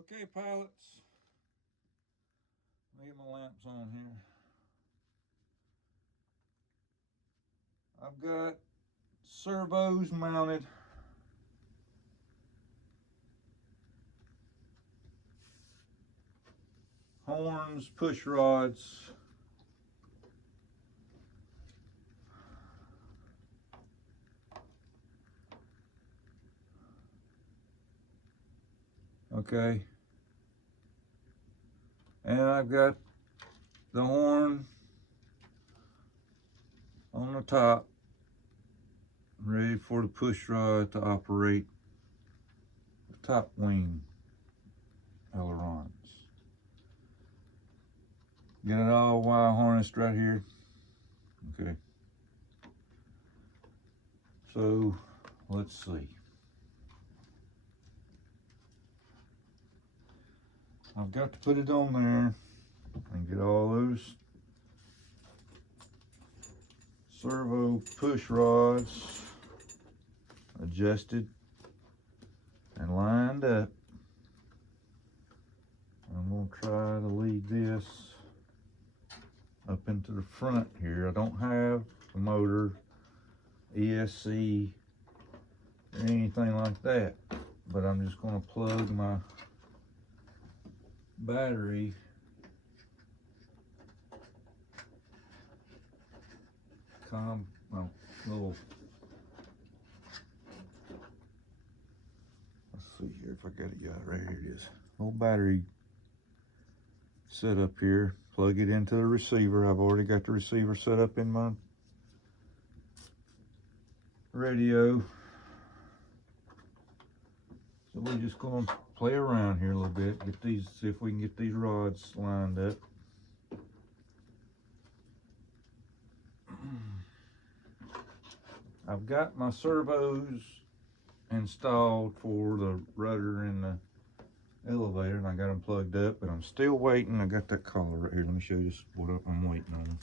Okay, pilots, let me get my lamps on here. I've got servos mounted. Horns, push rods. Okay. And I've got the horn on the top, ready for the push rod to operate the top wing ailerons. Get it all wire harnessed right here. Okay. So let's see. I've got to put it on there and get all those servo push rods adjusted and lined up. I'm going to try to lead this up into the front here. I don't have a motor, ESC, or anything like that, but I'm just going to plug my battery little, let's see here if I got it. Yeah, right here it is. Little battery set up here. Plug it into the receiver. I've already got the receiver set up in my radio. So we're just going to play around here a little bit, get these, see if we can get these rods lined up. I've got my servos installed for the rudder and the elevator, and I got them plugged up, but I'm still waiting. I got that collar right here. Let me show you what I'm waiting on.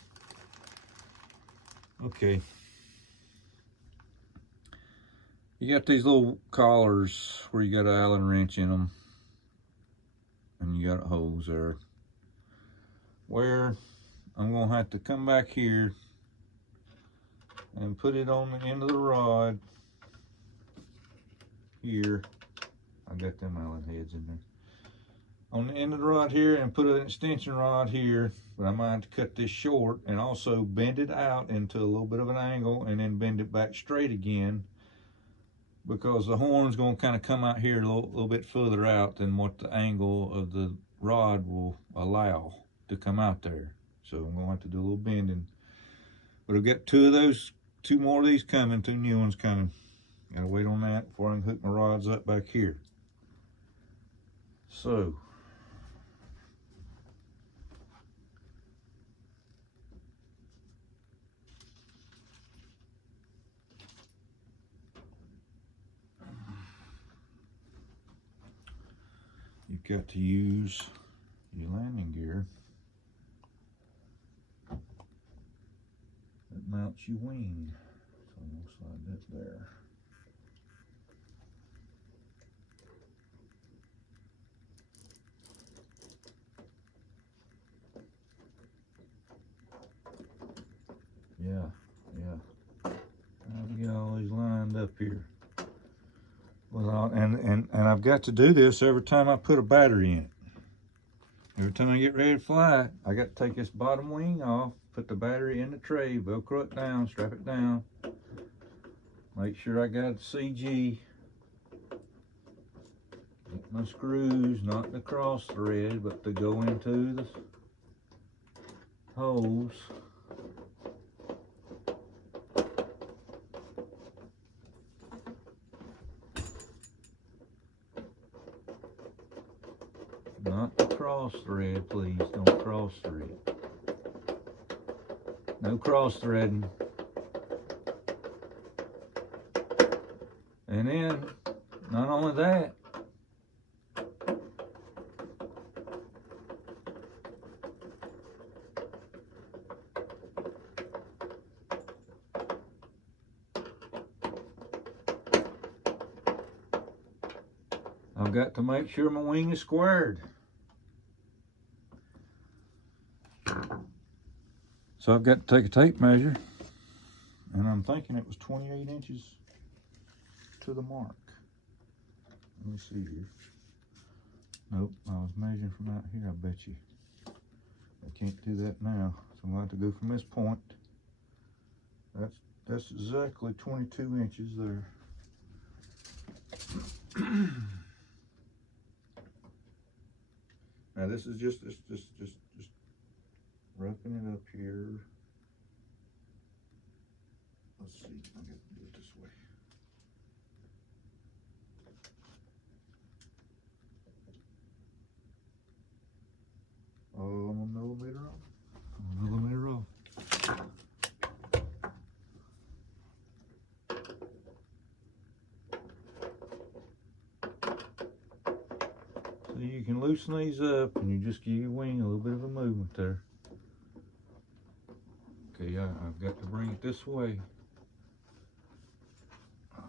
Okay. You got these little collars where you got an Allen wrench in them, and you got holes there. Where I'm gonna have to come back here and put it on the end of the rod here. I got them Allen heads in there. On the end of the rod here, and put an extension rod here, but I might have to cut this short and also bend it out into a little bit of an angle and then bend it back straight again, because the horn's going to kind of come out here a little bit further out than what the angle of the rod will allow to come out there. So I'm going to have to do a little bending. But I've got two more of these coming, two new ones coming. Gotta wait on that before I can hook my rods up back here. So, you've got to use your landing gear that mounts your wing. So I'm gonna slide that there. Yeah. I'll get all these lined up here. Well, and I've got to do this every time I put a battery in it. Every time I get ready to fly, I got to take this bottom wing off, put the battery in the tray, Velcro it down, strap it down. Make sure I got the CG. Get my screws, not the cross thread, but to go into the holes. Not the cross thread, please. Don't cross thread. No cross threading. And then, not only that, I've got to make sure my wing is squared. So I've got to take a tape measure, and I'm thinking it was 28 inches to the mark. Let me see here. Nope, I was measuring from out here, I bet you. I can't do that now, so I'm going to have to go from this point. That's exactly 22 inches there. Now this is just roughing it up here. Let's see, I got to do it this way. Oh, I'm a millimeter off. I'm a millimeter off. So you can loosen these up and you just give your wing a little bit of a movement there. Okay, I've got to bring it this way. I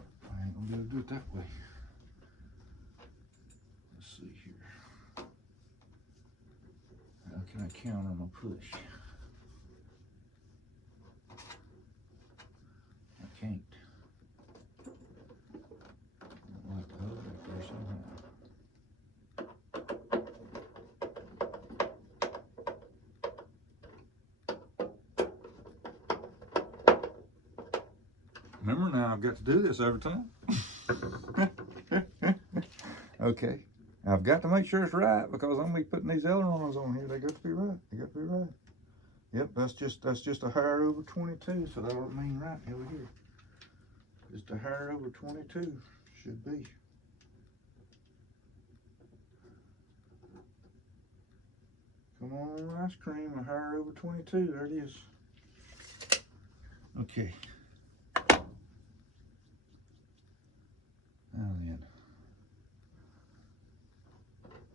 ain't gonna be able to do it that way. Let's see here. How can I counter my push? I can't. I'll have to hold it there somehow. Remember now, I've got to do this every time. Okay, I've got to make sure it's right because I'm gonna be putting these ailerons on here. They got to be right. They got to be right. Yep, that's just a hair over 22, so that would mean right over here. Just a hair over 22 should be. Come on, ice cream, a hair over 22. There it is. Okay. Now then,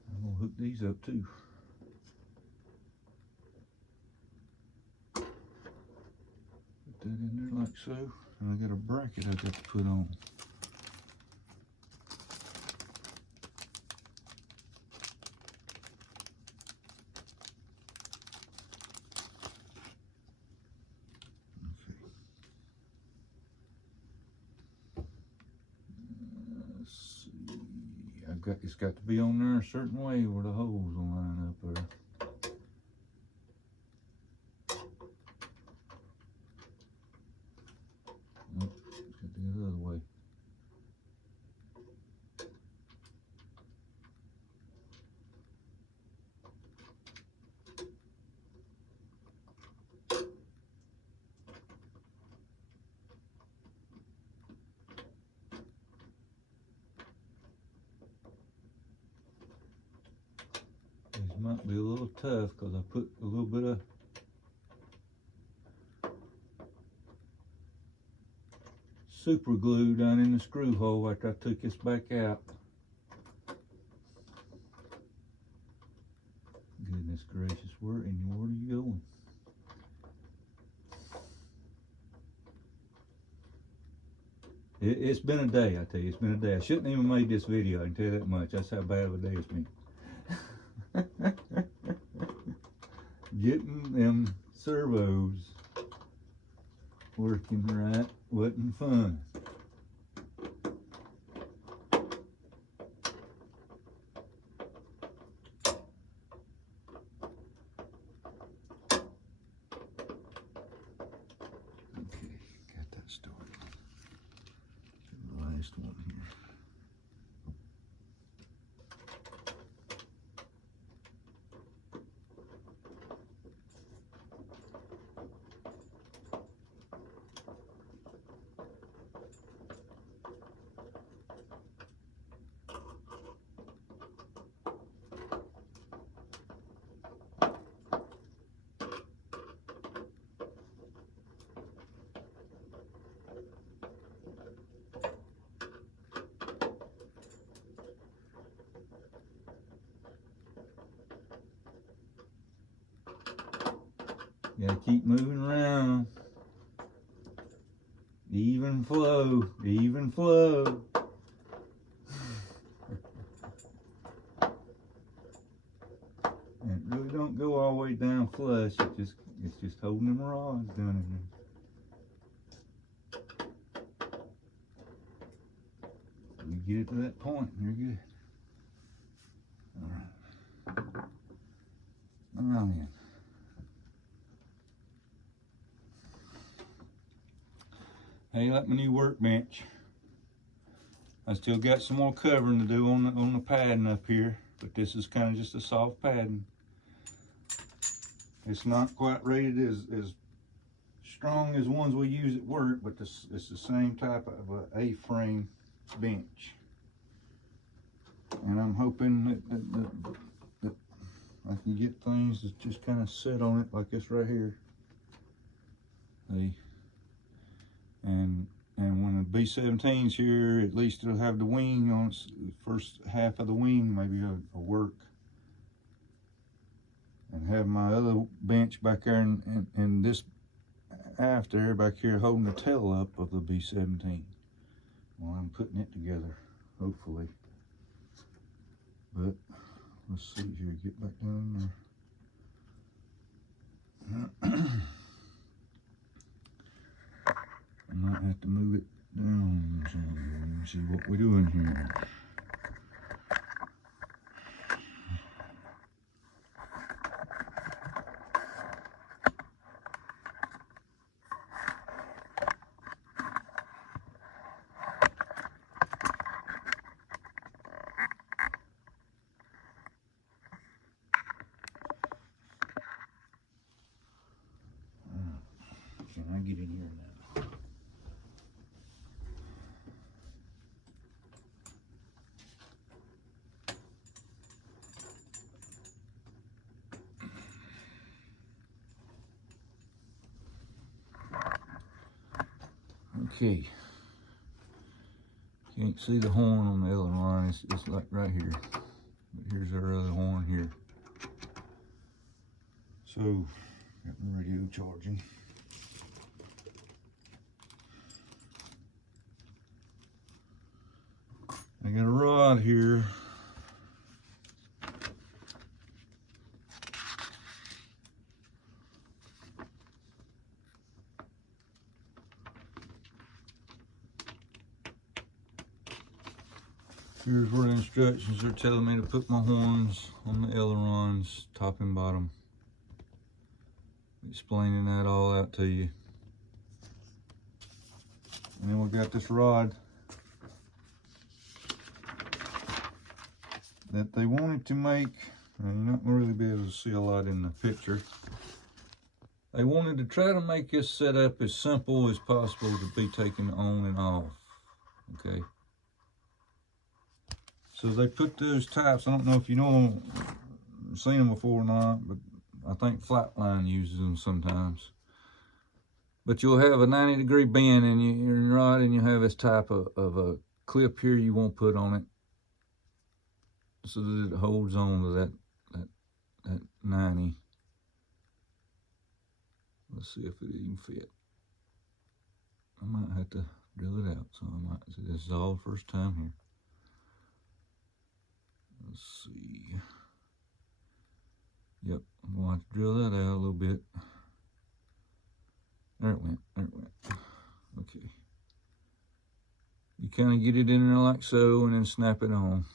I'm gonna hook these up too. Put that in there like so, and I got a bracket I got to put on. It's got to be on there a certain way where the holes will line up there. Nope, it's got to go the other way. These might be a little tough because I put a little bit of super glue down in the screw hole after I took this back out. Goodness gracious, where in the world are you going? It's been a day, I tell you, it's been a day. I shouldn't even made this video, I can tell you that much. That's how bad of a day it's been. Getting them servos working right wasn't fun. Okay, got that started. The last one here. Gotta keep moving around. Even flow, even flow. really don't go all the way down flush. It's just holding them rods down in there. You get it to that point, and you're good. All right. Now then. Hey, like my new workbench. I still got some more covering to do on the padding up here, but this is kind of just a soft padding. It's not quite rated as strong as ones we use at work, but it's the same type of a A-frame bench. And I'm hoping that I can get things that just kind of sit on it like this right here. And when the B-17's here, at least it'll have the wing on its first half of the wing, maybe a work. And have my other bench back there and this aft there back here holding the tail up of the B-17 while I'm putting it together, hopefully. But let's see here, get back down there. I might have to move it down and see what we're doing here. Can I get in here now? Okay. Can't see the horn on the aileron. It's like right here. But here's our other horn here. So, got my radio charging. I got a rod here. Here's where the instructions are telling me to put my horns on the ailerons, top and bottom. Explaining that all out to you. And then we've got this rod that they wanted to make, and you're not going to really be able to see a lot in the picture. They wanted to try to make this setup as simple as possible to be taken on and off, okay? So they put those types, I don't know if you know them, seen them before or not, but I think Flatline uses them sometimes. But you'll have a 90-degree bend in your rod, and you'll have this type of a clip here you won't put on it, so that it holds on to that 90. Let's see if it even fit. I might have to drill it out, so I might see. This is all the first time here. Let's see. Yep, I'm going to have to drill that out a little bit. There it went, there it went. Okay. You kind of get it in there like so, and then snap it on.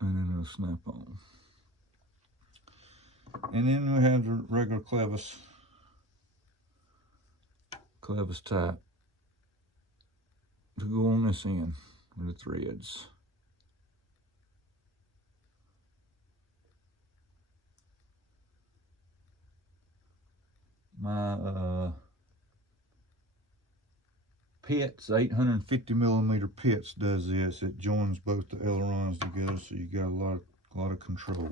And then it'll snap on. And then we have the regular clevis type to go on this end with the threads. My Pitts, 850 millimeter Pitts does this. It joins both the ailerons together, so you got a lot of control.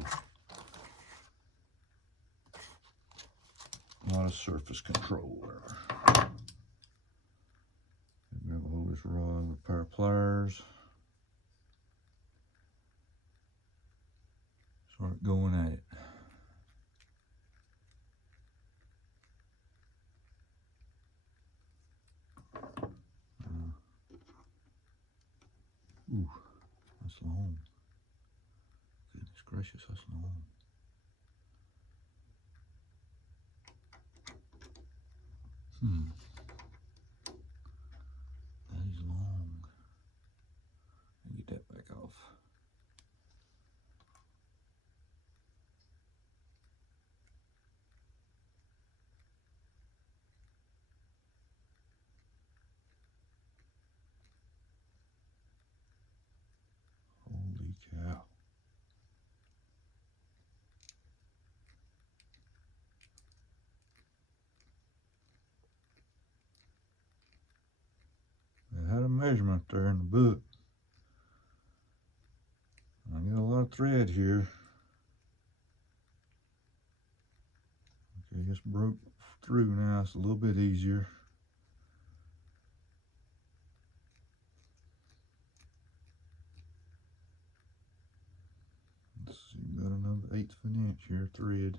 A lot of surface control there. Grab a hold of this rod with a pair of pliers. Start going at it. That's long. Goodness gracious, that's long. That is long. Get that back off. Holy cow. They had a measurement there in the book. I got a lot of thread here. Okay, it's broke through now. It's a little bit easier. Let's see, got another 1/8 of an inch here, thread.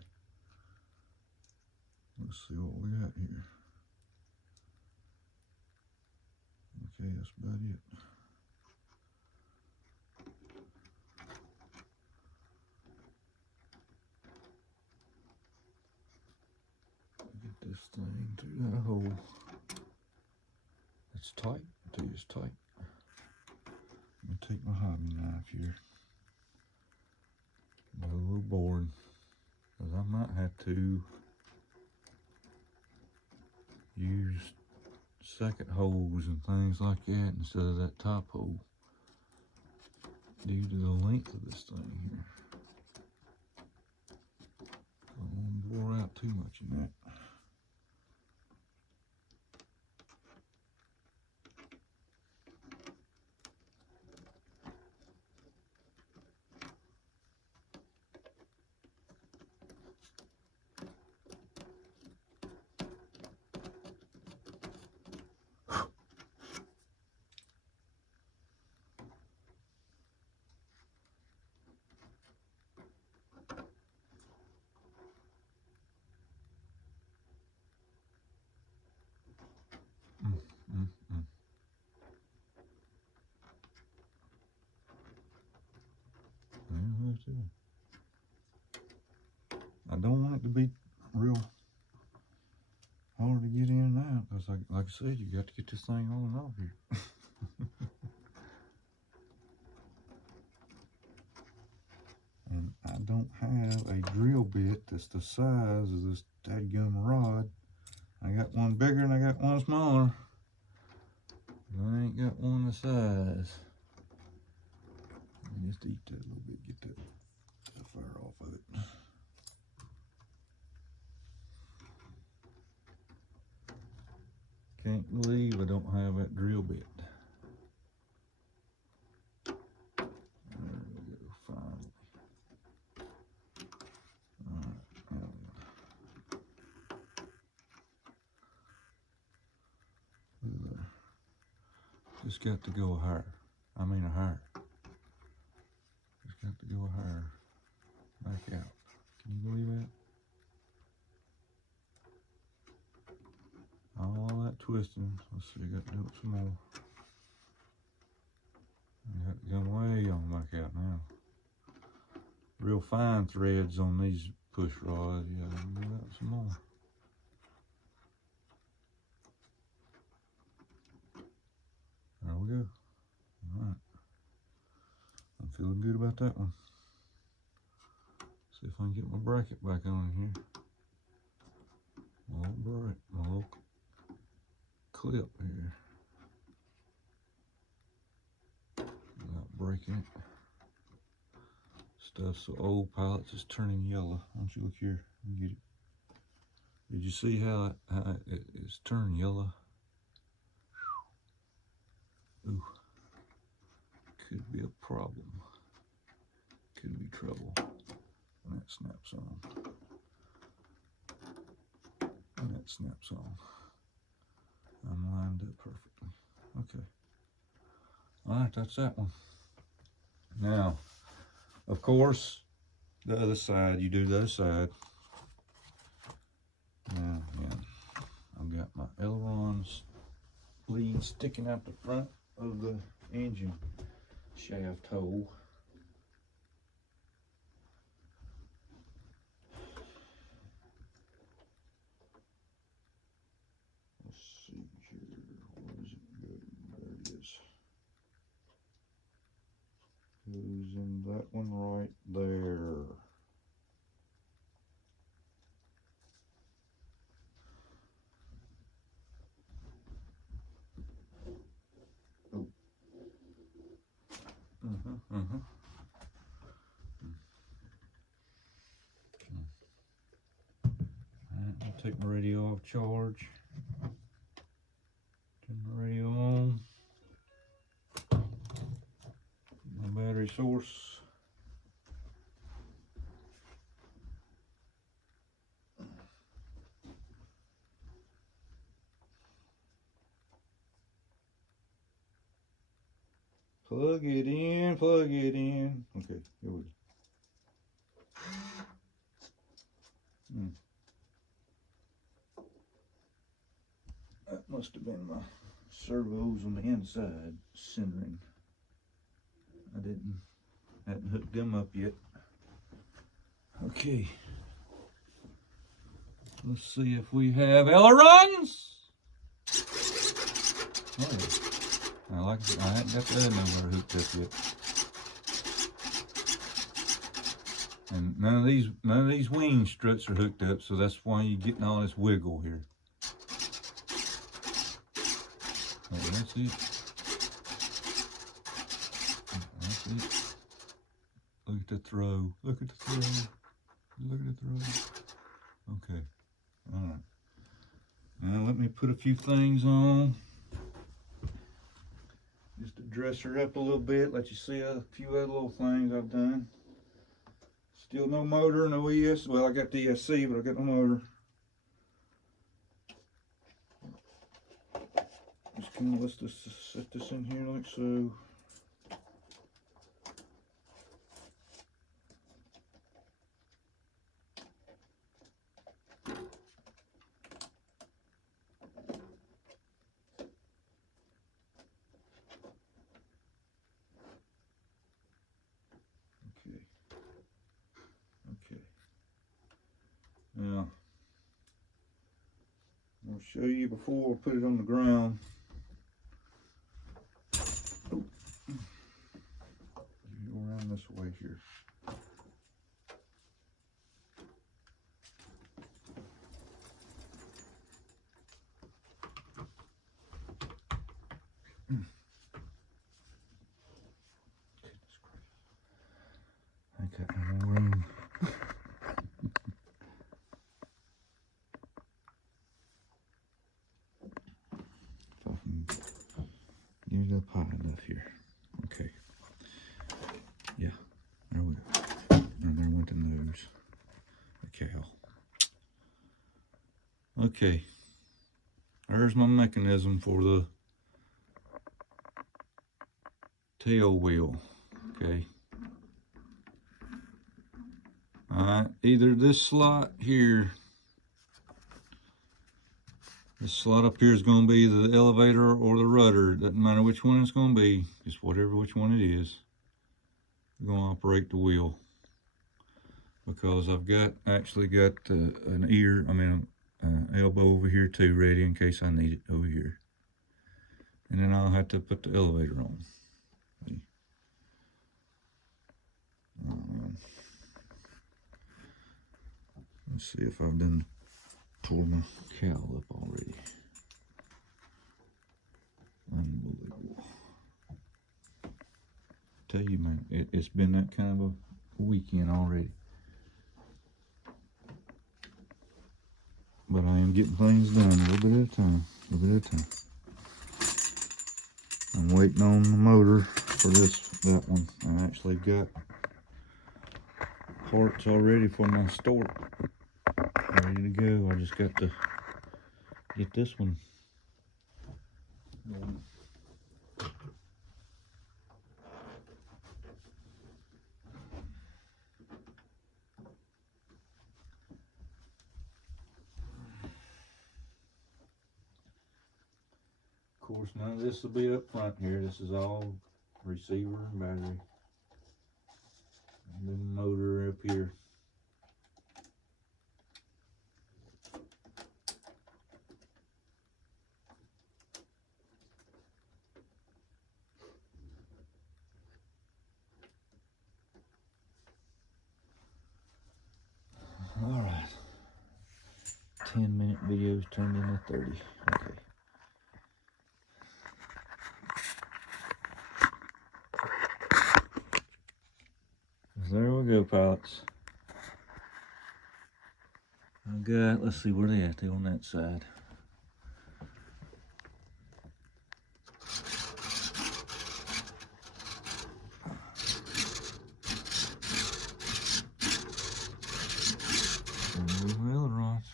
Let's see what we got here. Okay, that's about it. Get this thing through that hole. It's tight. I tell you, it's tight. Let me take my hobby knife here. Got a little board, because I might have to use second holes and things like that instead of that top hole, due to the length of this thing here. I don't want to bore out too much in that. I don't want it to be real hard to get in and out, because like I said, you got to get this thing on and off here. And I don't have a drill bit that's the size of this dadgum rod. I got one bigger and I got one smaller. I ain't got one the size. Let me just eat that a little bit, get that fire off of it. Can't believe I don't have that drill bit. There we go, finally. Alright, there we go. Look there. Just got to go higher. I mean a higher. Just got to go higher. Back out. Can you believe that? All that twisting. Let's see, I got to do it some more. I got to come way on back out now. Real fine threads on these push rods. Yeah, I can do that some more. There we go. Alright. I'm feeling good about that one. See if I can get my bracket back on in here. My little clip here. Without breaking it. Stuff's so old, pallets is turning yellow. Why don't you look here and get it? Did you see how it's turned yellow? Ooh. Could be a problem. Could be trouble when that snaps on. And that snaps on. I'm lined up perfectly. Okay. Alright, that's that one. Now, of course, the other side, you do the other side. Now, yeah, I've got my ailerons lead sticking out the front of the engine. shaft hole. Let's see here, where does it go? There it is. Goes in that one right there. Oh. Alright, I'll take my radio off charge. Turn my radio on. My battery source. Plug it in, plug it in. Okay, here we go. That must have been my servos on the inside centering. I hadn't hooked them up yet. Okay. Let's see if we have ailerons. Oh, I hadn't got the other number hooked up yet. And none of these wing struts are hooked up, so that's why you're getting all this wiggle here. Oh, that's it. That's it. Look at the throw. Look at the throw. Look at the throw. Okay. Alright. Now let me put a few things on. Just to dress her up a little bit, let you see a few other little things I've done. Still no motor, no ES. Well, I got the ESC, but I got no motor. Just kind of let's just set this in here like so. Now, I'll show you before I put it on the ground. Oh. Go around this way here. I got no room. Get it up high enough here. Okay. Yeah. There we go. And there went the nose. The cow. Okay. There's my mechanism for the tail wheel. Okay. Alright. Either this slot here. This slot up here is going to be the elevator or the rudder. It doesn't matter which one it's going to be. Just which one it is. We're going to operate the wheel. Because I've actually got an elbow over here too, ready in case I need it over here. And then I'll have to put the elevator on. See? Let's see if I've done tore my cowl up already. Unbelievable. Tell you, man, it's been that kind of a weekend already. But I am getting things done a little bit at a time. A little bit at a time. I'm waiting on the motor for that one. I actually got parts already for my stork. Ready to go. I just got to get this one going. Of course, none of this will be up front here. This is all receiver, battery, and then motor up here. All right, 10-minute videos turned into 30. Okay. There we go, pilots. I got, let's see where they at. They on that side. Ailerons.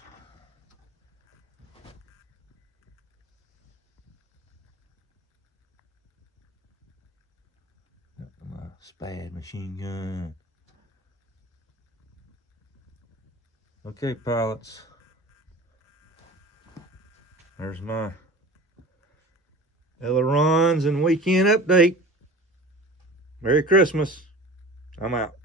Got my SPAD machine gun. Okay, pilots. There's my ailerons and weekend update. Merry Christmas. I'm out.